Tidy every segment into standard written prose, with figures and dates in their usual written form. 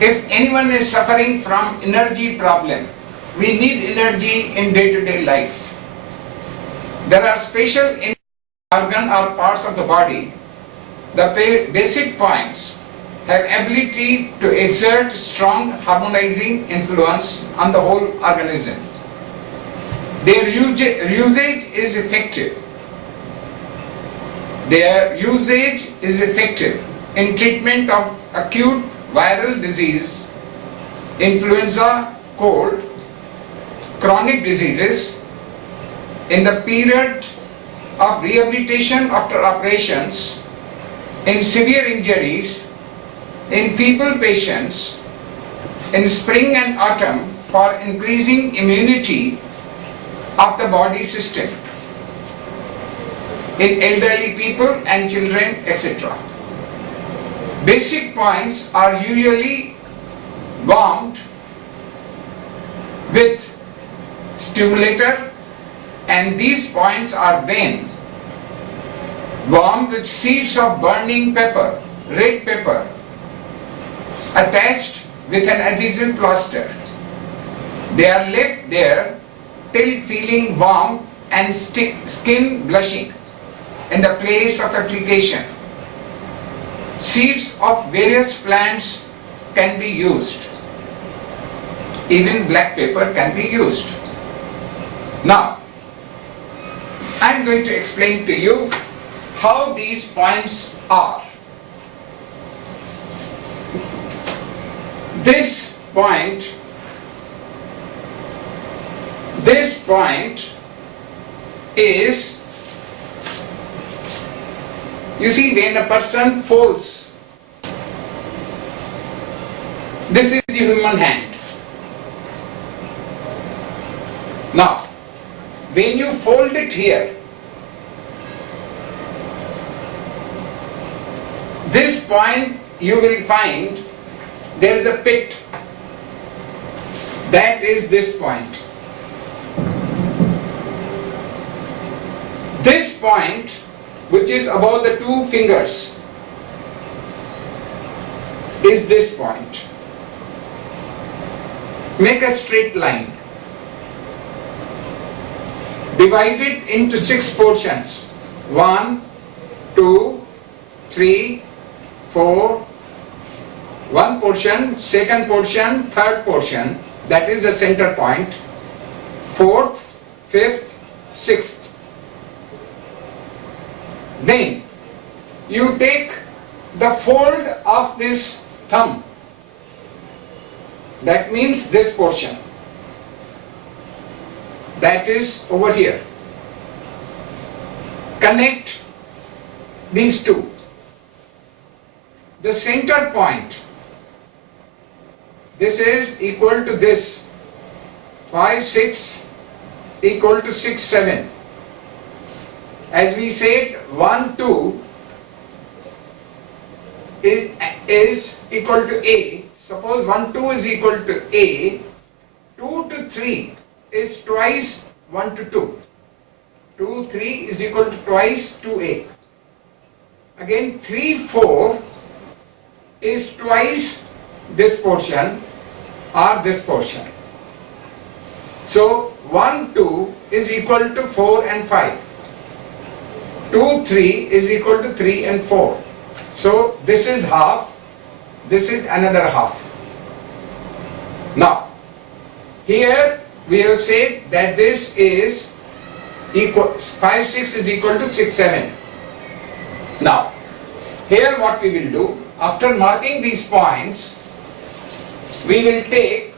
If anyone is suffering from energy problem, we need energy in day-to-day life. There are special organ or parts of the body. The basic points have ability to exert strong harmonizing influence on the whole organism. Their usage is effective. Their usage is effective in treatment of acute viral disease, influenza, cold, chronic diseases, in the period of rehabilitation after operations, in severe injuries, in feeble patients, in spring and autumn for increasing immunity of the body system, in elderly people and children, etc. Basic points are usually warmed with stimulator, and these points are then warmed with seeds of burning pepper, red pepper, attached with an adhesive plaster. They are left there till feeling warm and skin blushing in the place of application. Seeds of various plants can be used. Even black pepper can be used. Now, I am going to explain to you how these points are. This point is, you see, when a person folds, this is the human hand. Now, when you fold it here, this point you will find there is a pit. That is this point. This point, which is above the two fingers, is this point. Make a straight line. Divide it into 6 portions. 1, 2, 3, 4. One portion, second portion, third portion. That is the center point. 4th, 5th, 6th. Then you take the fold of this thumb. That means this portion. That is over here. Connect these two. The center point, this is equal to this. 5, 6 equal to 6, 7. As we said, 1, 2 is equal to A. Suppose 1, 2 is equal to A. 2 to 3 is twice 1 to 2. 2, 3 is equal to twice 2A. Again 3, 4 is twice this portion or this portion. So 1, 2 is equal to 4 and 5. 2, 3 is equal to 3 and 4. So this is half, this is another half. Now, here we have said that this is equal, 5, 6 is equal to 6, 7. Now, here what we will do, after marking these points, we will take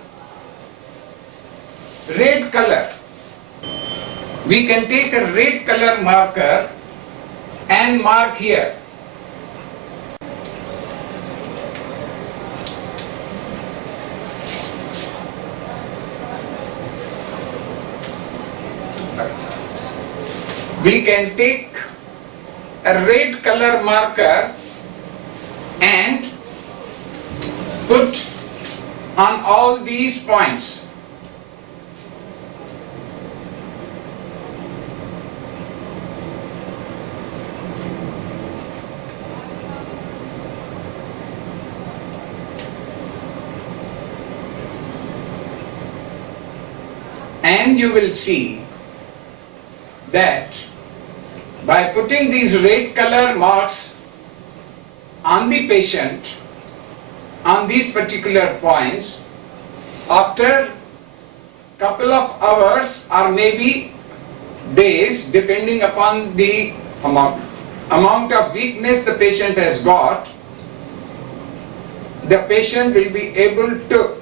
red color. We can take a red color marker and mark here. We can take a red color marker and put on all these points. And you will see that by putting these red color marks on the patient on these particular points, after couple of hours or maybe days, depending upon the amount of weakness the patient has got, the patient will be able to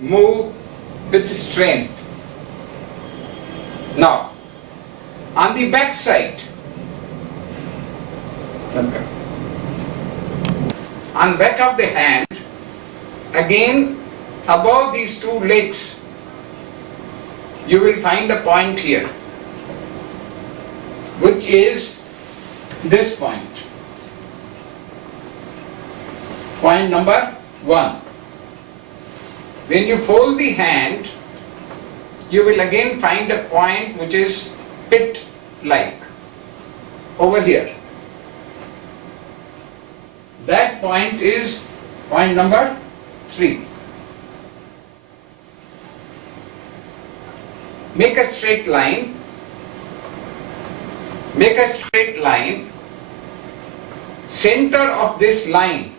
move with strength. Now, on the back side, on back of the hand, again above these two legs, you will find a point here, which is this point. Point number 1. When you fold the hand, you will again find a point which is pit-like over here. That point is point number 3. Make a straight line. Make a straight line. Center of this line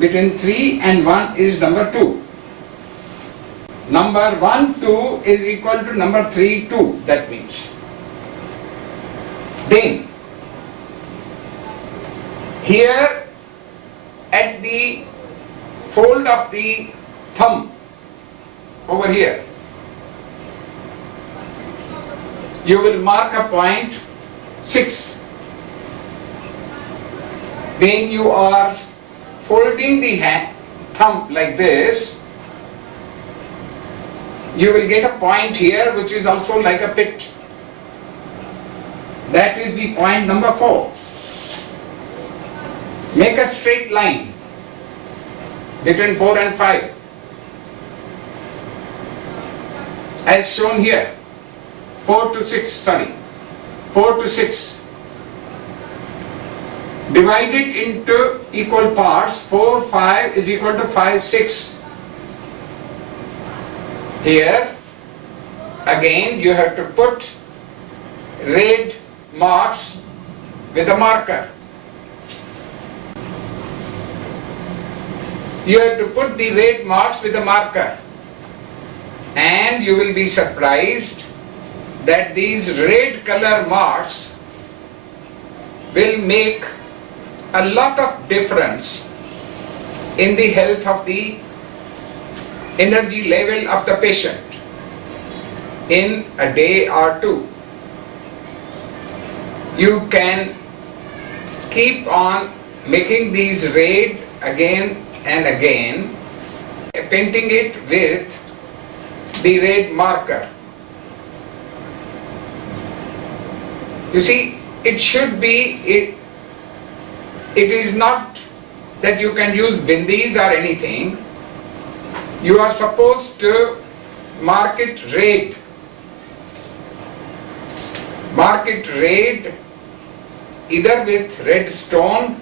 between 3 and 1 is number 2. Number 1, 2 is equal to number 3, 2. That means. Then, here at the fold of the thumb, over here, you will mark a point 6. When you are folding the thumb like this, you will get a point here which is also like a pit. That is the point number 4. Make a straight line between 4 and 5 as shown here. 4 to 6. Divide it into equal parts. 4, 5 is equal to 5, 6. Here, again you have to put red marks with a marker. You have to put the red marks with a marker, and you will be surprised that these red color marks will make a lot of difference in the health of the energy level of the patient in a day or two. You can keep on making these red again and again, painting it with the red marker. You see, it should be, it is not that you can use bindis or anything. You are supposed to mark it red. Mark it red either with red stone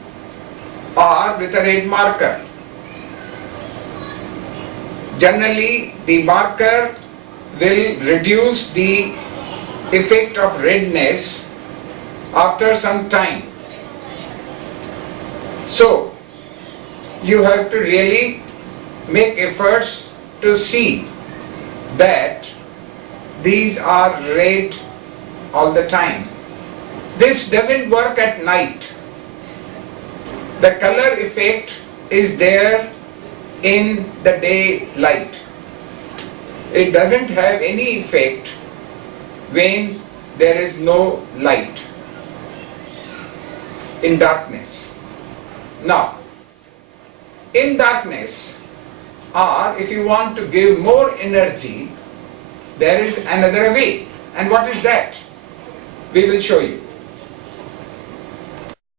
or with a red marker. Generally, the marker will reduce the effect of redness after some time. So, you have to really make efforts to see that these are red all the time. This doesn't work at night. The color effect is there in the daylight. It doesn't have any effect when there is no light, in darkness. Now, in darkness, or if you want to give more energy, there is another way. And what is that? We will show you.